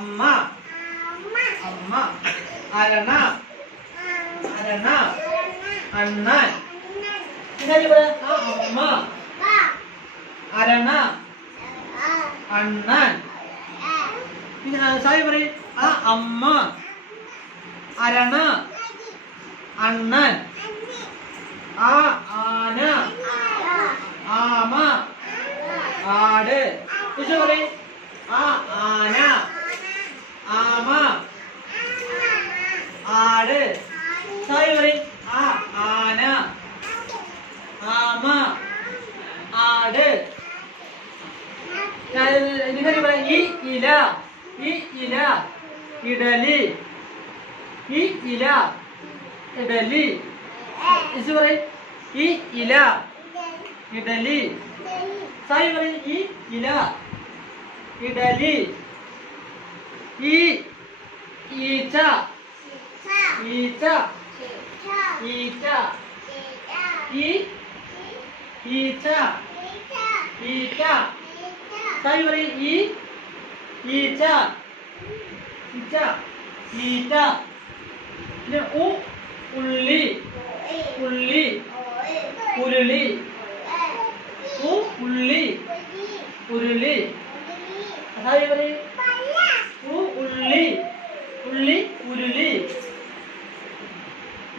അമ്മ അമ്മ അരണ അരണ അണ്ണൻ അമ്മ അരണ അണ്ണൻ സായി പറയും അമ്മ അരണ അണ്ണൻ ആന ആമ ആട് പറയും ആന ആമ ആട് സായി പറയും ആന ആമ ആട് ഈ ഇല ഇഡലി ഈ ഇല ഇഡലി പറയും ഈ ഇല ഇഡലി സായി പറയും ഈ ഇല ഇഡലി ഈച്ച ഈച്ച ഈച്ച ഈച്ച ഈച്ച സായി പറയും ഈച്ച ഈച്ച ഈച്ച ഉള്ളി ഉള്ളി ഉരുളി ഉള്ളി ഉരുളി സായി പറയും ഉള്ളി ഉള്ളി ഉരുളി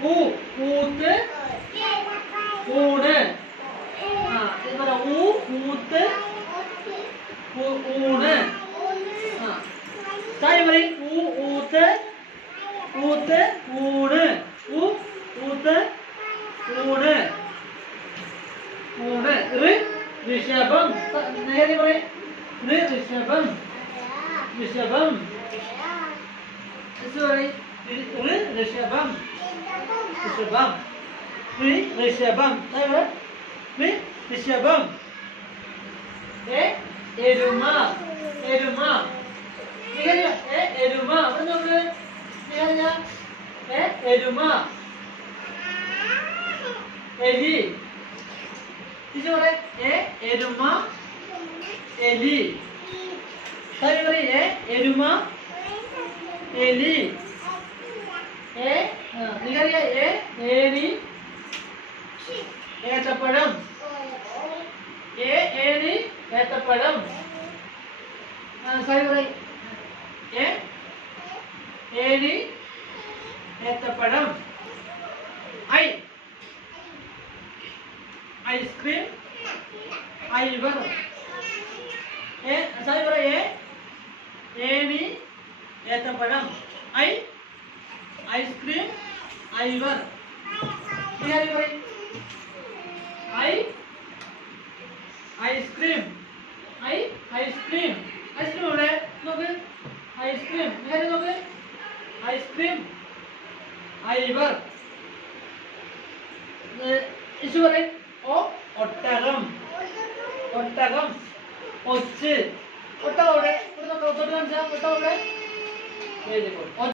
ഊത്ത് ഊണ് ഊത്ത് ഊണ് സായി പറയും ഊത്ത് ഊത്ത് ഊണ് ഊത്ത് ഊണ് ഊണ് ഋഷഭം നേരെ പറയും ഋഷഭം ഋഷഭം ഋഷഭം ഋഷഭം ഋഷഭം ഋഷഭം എരുമ എരുമ എരുമ എരുമ എലി എരുമ എലി എരുമ എലി ഏണി ഏത്തപ്പഴം ഏണി ഏത്തപ്പഴം ഏണി ഏത്തപ്പഴം ഐസ്ക്രീം ഐവർ ഏണി ഏത്തപ്പഴം ഐസ്ക്രീം ഐവർ ഐസ്ക്രീം ഐസ്ക്രീം ഐസ്ക്രീം ഇവിടെ നോക്ക് ഐസ്ക്രീം നോക്ക് ഐസ്ക്രീം ഐവർ ഒട്ടകം ഒട്ടകം ഒച്ച് ഒട്ടകം ഇവിടെ ഒട്ടകം ഇവിടെ